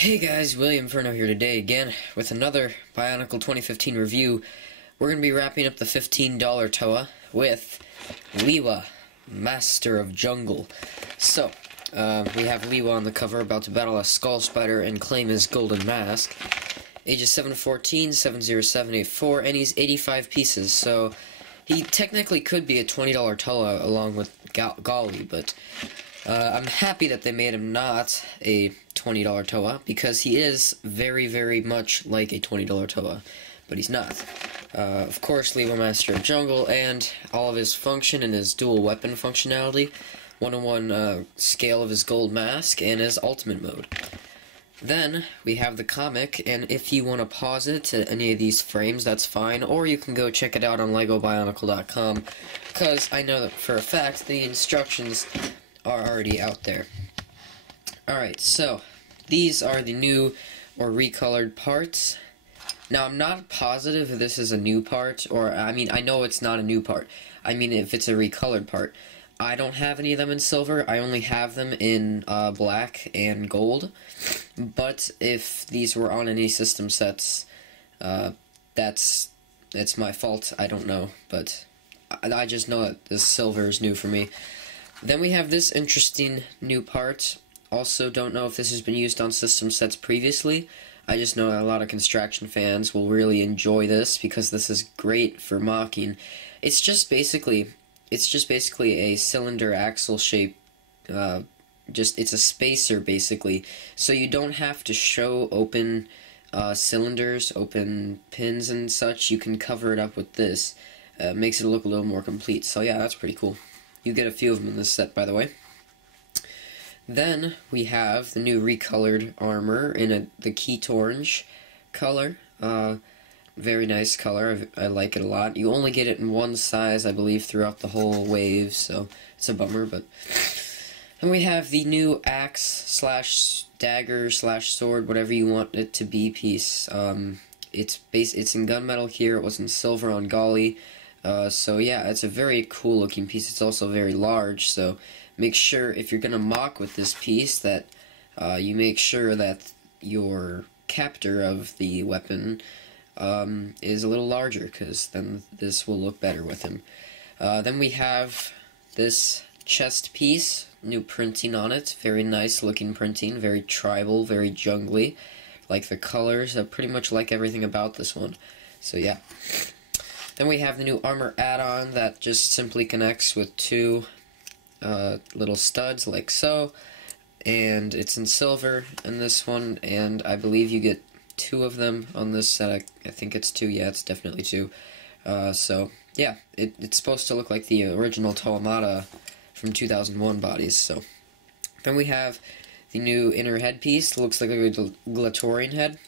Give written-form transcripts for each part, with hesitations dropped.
Hey guys, William Furno here today again with another Bionicle 2015 review. We're going to be wrapping up the $15 Toa with Lewa-Master of Jungle. So, we have Lewa on the cover about to battle a Skull Spider and claim his golden mask. Ages 7 to 14, 70784, and he's 85 pieces, so he technically could be a $20 Toa along with Golly, but I'm happy that they made him not a $20 Toa, because he is very, very much like a $20 Toa, but he's not. Of course, Lewa-Master of Jungle, and all of his function and his dual weapon functionality, 1-to-1 scale of his gold mask, and his ultimate mode. Then, we have the comic, and if you want to pause it to any of these frames, that's fine, or you can go check it out on LegoBionicle.com, because I know that for a fact the instructions are already out there. Alright, so, these are the new or recolored parts. Now, I'm not positive if this is a new part, or, I mean, I know it's not a new part. I mean, if it's a recolored part. I don't have any of them in silver, I only have them in black and gold. But if these were on any system sets, that's my fault, I don't know. But I just know that this silver is new for me. Then we have this interesting new part. Also, don't know if this has been used on system sets previously. I just know that a lot of Construction fans will really enjoy this because this is great for mocking. It's just basically a cylinder axle shape. It's a spacer basically. So you don't have to show open cylinders, open pins and such. You can cover it up with this. Makes it look a little more complete. So yeah, that's pretty cool. You get a few of them in this set, by the way. Then we have the new recolored armor in the Keat Orange color. Very nice color. I like it a lot. You only get it in one size, I believe, throughout the whole wave, so it's a bummer. But and we have the new axe slash dagger slash sword, whatever you want it to be, piece. It's in gunmetal here. It was in silver on Golly. So yeah, it's a very cool looking piece. It's also very large, so make sure if you're gonna mock with this piece that you make sure that your captor of the weapon is a little larger, because then this will look better with him. Then we have this chest piece, new printing on it, very nice looking printing, very tribal, very jungly, like the colors, pretty much like everything about this one, so yeah. Then we have the new armor add-on that just simply connects with two little studs like so, and it's in silver in this one, and I believe you get two of them on this set. I think it's two. Yeah, it's definitely two. So yeah, it's supposed to look like the original Toa from 2001 bodies. So then we have the new inner headpiece. It looks like a Glatorian head,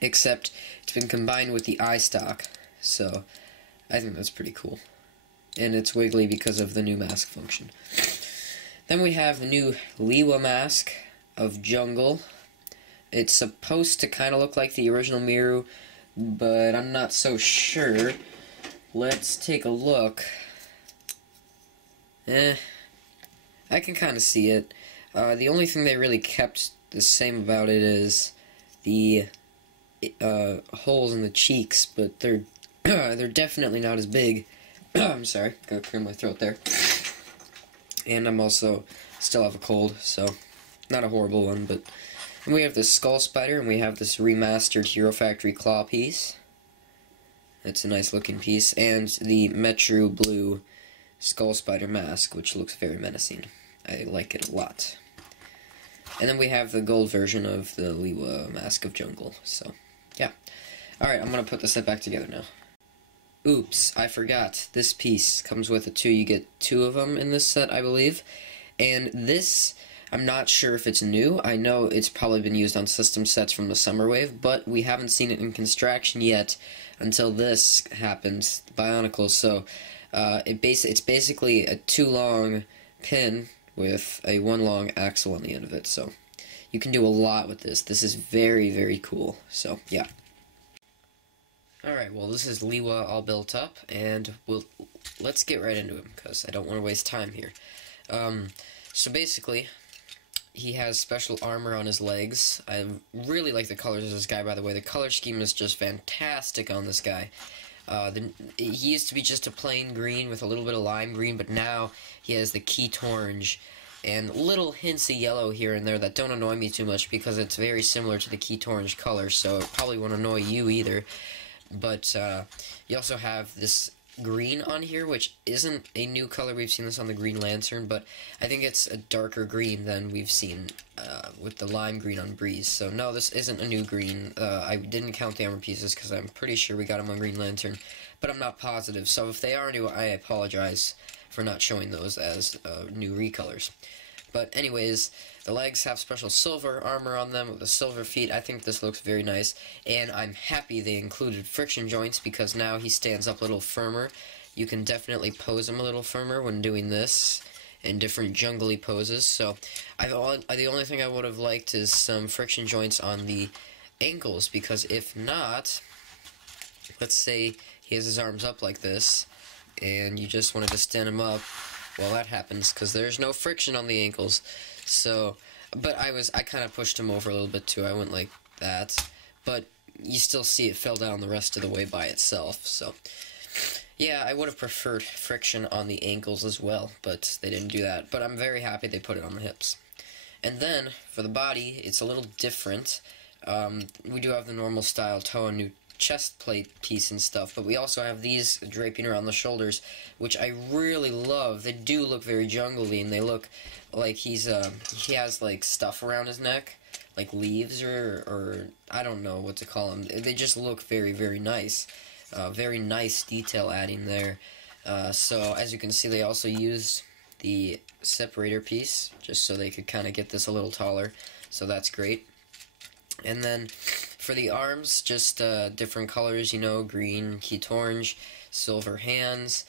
except it's been combined with the eye stock. So I think that's pretty cool. And it's wiggly because of the new mask function. Then we have the new Lewa mask of Jungle. It's supposed to kind of look like the original Miru, but I'm not so sure. Let's take a look. I can kind of see it. The only thing they really kept the same about it is the holes in the cheeks, but they're definitely not as big. I'm sorry, gotta clear my throat there. And I'm also still have a cold, so not a horrible one, but and we have the Skull Spider, and we have this remastered Hero Factory claw piece. It's a nice looking piece, and the Metro Blue Skull Spider mask, which looks very menacing. I like it a lot. And then we have the gold version of the Lewa Mask of Jungle, so yeah. Alright, I'm gonna put the set back together now. Oops, I forgot. This piece comes with it too. You get two of them in this set, I believe. And this, I'm not sure if it's new. I know it's probably been used on system sets from the Summer Wave, but we haven't seen it in Construction yet until this happens, Bionicle. So it's basically a 2-long pin with a 1-long axle on the end of it. So you can do a lot with this. This is very, very cool. So yeah. Alright, well, this is Lewa all built up, and let's get right into him, because I don't want to waste time here. So basically, he has special armor on his legs. I really like the colors of this guy, by the way. The color scheme is just fantastic on this guy. He used to be just a plain green with a little bit of lime green, but now he has the Keat orange and little hints of yellow here and there that don't annoy me too much because it's very similar to the Keat orange color, so it probably won't annoy you either. But you also have this green on here, which isn't a new color. We've seen this on the Green Lantern, but I think it's a darker green than we've seen with the lime green on Breeze. So no, this isn't a new green. I didn't count the armor pieces because I'm pretty sure we got them on Green Lantern, but I'm not positive. So if they are new, I apologize for not showing those as new recolors. But anyways, the legs have special silver armor on them with the silver feet. I think this looks very nice, and I'm happy they included friction joints because now he stands up a little firmer. You can definitely pose him a little firmer when doing this in different jungly poses. So the only thing I would have liked is some friction joints on the ankles, because if not, let's say he has his arms up like this, and you just wanted to stand him up. Well, that happens because there's no friction on the ankles. So, but I kind of pushed him over a little bit too. I went like that, but you still see it fell down the rest of the way by itself. So, yeah, I would have preferred friction on the ankles as well, but they didn't do that. But I'm very happy they put it on the hips. And then for the body, it's a little different. We do have the normal style toe and new chest plate piece and stuff, but we also have these draping around the shoulders, which I really love. They do look very jungly, and they look like he has like stuff around his neck, like leaves or I don't know what to call them. They just look very, very nice. Very nice detail adding there. So as you can see, they also used the separator piece just so they could kind of get this a little taller, so that's great. And then for the arms, just different colors, you know, green, Keat orange, silver hands.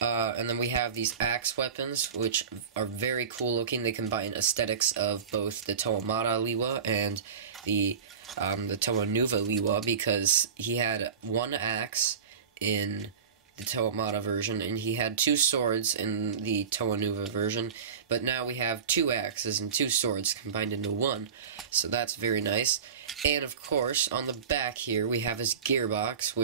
And then we have these axe weapons, which are very cool looking. They combine aesthetics of both the Toamata Lewa and the Toanuva Lewa, because he had one axe in the Toamata version, and he had two swords in the Toanuva version, but now we have two axes and two swords combined into one, so that's very nice. And of course, on the back here, we have his gearbox,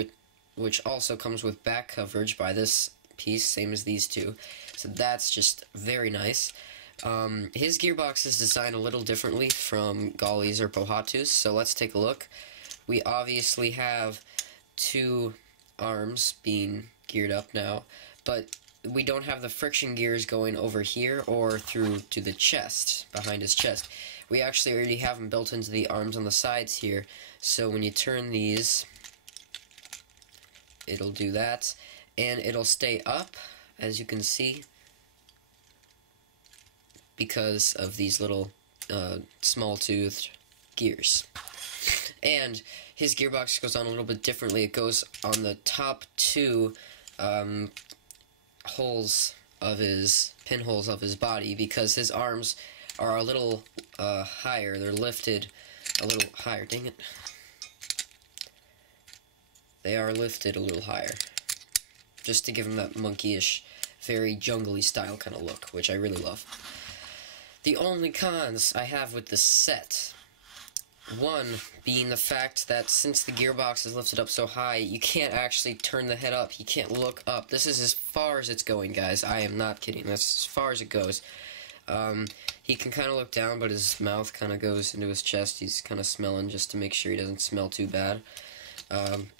which also comes with back coverage by this piece, same as these two, so that's just very nice. His gearbox is designed a little differently from Golly's or Pohatu's, so let's take a look. We obviously have two arms being geared up now, but we don't have the friction gears going over here or through to the chest, behind his chest. We actually already have them built into the arms on the sides here, so when you turn these, it'll do that, and it'll stay up, as you can see, because of these little small-toothed gears. And his gearbox goes on a little bit differently. It goes on the top two holes of his pinholes of his body, because his arms are a little higher. They're lifted a little higher. Dang it. They are lifted a little higher, just to give him that monkeyish, very jungly style kind of look, which I really love. The only cons I have with this set, one being the fact that since the gearbox is lifted up so high, you can't actually turn the head up. He can't look up. This is as far as it's going, guys. I am not kidding. That's as far as it goes. He can kind of look down, but his mouth kind of goes into his chest. He's kind of smelling just to make sure he doesn't smell too bad.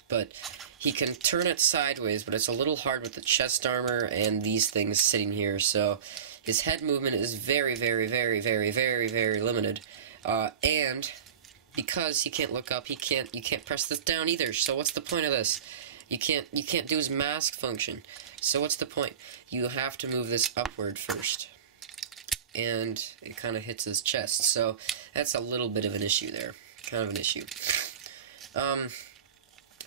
But he can turn it sideways, but it's a little hard with the chest armor and these things sitting here. So his head movement is very, very, very, very, very, very limited. And because he can't look up, you can't press this down either. So what's the point of this? You can't do his mask function. So what's the point? You have to move this upward first, and it kind of hits his chest. So that's a little bit of an issue there, kind of an issue.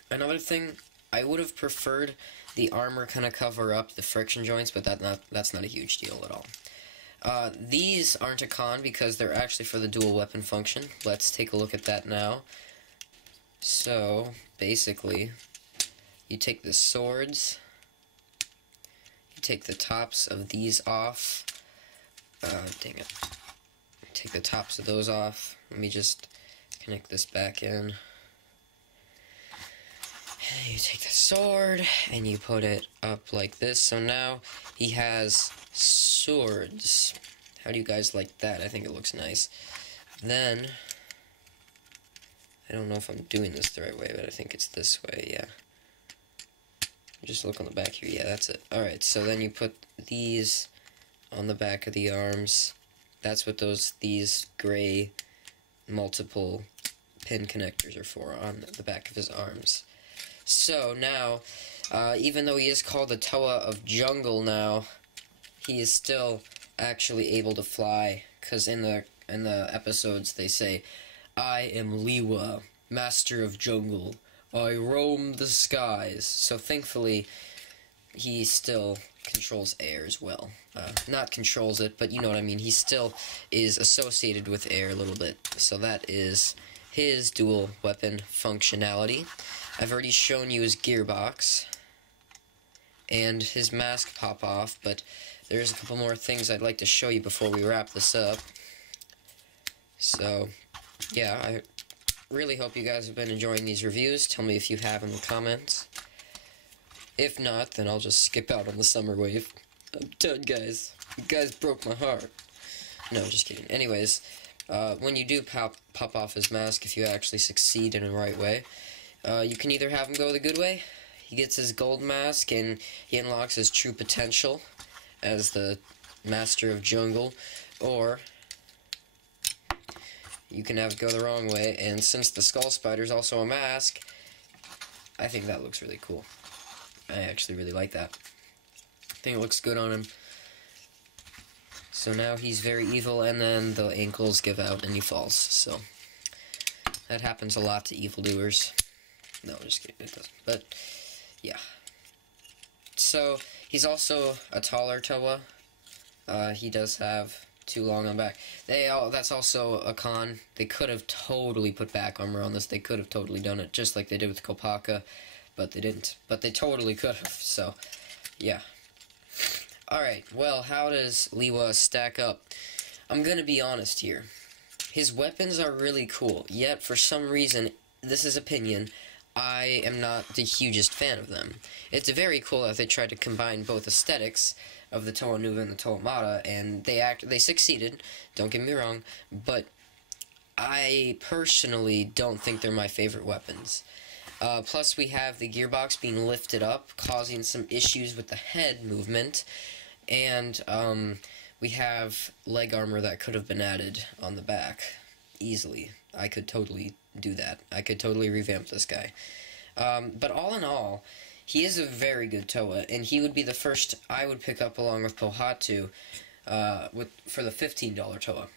Another thing, I would have preferred the armor kind of cover up the friction joints, but that's not a huge deal at all. These aren't a con because they're actually for the dual weapon function. Let's take a look at that now. So, basically, you take the swords, you take the tops of these off, dang it, take the tops of those off. Let me just connect this back in. And you take the sword and you put it up like this. So now he has swords. How do you guys like that? I think it looks nice. Then, I don't know if I'm doing this the right way, but I think it's this way, yeah. Just look on the back here, yeah, that's it. Alright, so then you put these on the back of the arms. That's what these gray multiple pin connectors are for, on the back of his arms. So now, even though he is called the Toa of Jungle now, he is still actually able to fly, because in the episodes they say, I am Lewa, Master of Jungle. I roam the skies. So thankfully, he still controls air as well. Not controls it, but you know what I mean. He still is associated with air a little bit. So that is his dual weapon functionality. I've already shown you his gearbox and his mask pop off, but there's a couple more things I'd like to show you before we wrap this up. So, yeah, I really hope you guys have been enjoying these reviews. Tell me if you have in the comments. If not, then I'll just skip out on the summer wave. I'm done, guys. You guys broke my heart. No, just kidding. Anyways, when you do pop off his mask, if you actually succeed in the right way, you can either have him go the good way. He gets his gold mask and he unlocks his true potential as the Master of Jungle, or you can have it go the wrong way, and since the Skull Spider is also a mask, I think that looks really cool. I actually really like that. I think it looks good on him. So now he's very evil, and then the ankles give out and he falls. So that happens a lot to evildoers. No, just kidding, it doesn't. But yeah. So he's also a taller Toa. He does have too long on back. That's also a con. They could have totally put back armor on this. They could have totally done it just like they did with Kopaka, but they didn't. But they totally could have. So, yeah. Alright, well, how does Lewa stack up? I'm gonna be honest here. His weapons are really cool, yet for some reason, this is opinion, I am not the hugest fan of them. It's very cool that they tried to combine both aesthetics of the Toa Nuva and the Toa Mata, and they succeeded, don't get me wrong, but I personally don't think they're my favorite weapons. Plus we have the gearbox being lifted up, causing some issues with the head movement, and we have leg armor that could have been added on the back, easily. I could totally do that. I could totally revamp this guy. But all in all, he is a very good Toa, and he would be the first I would pick up along with Pohatu for the $15 Toa.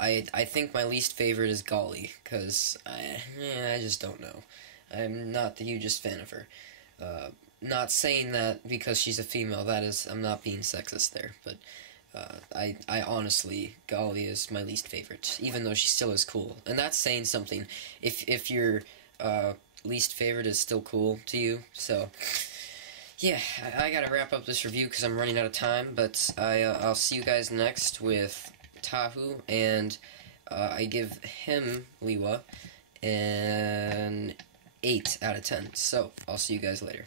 I think my least favorite is Golly, because I just don't know. I'm not the hugest fan of her. Not saying that because she's a female, I'm not being sexist there, but I honestly, Golly is my least favorite, even though she still is cool. And that's saying something, if your least favorite is still cool to you. So, yeah, I gotta wrap up this review because I'm running out of time, but I'll see you guys next with Tahu, and I give him, Lewa, an 8 out of 10. So, I'll see you guys later.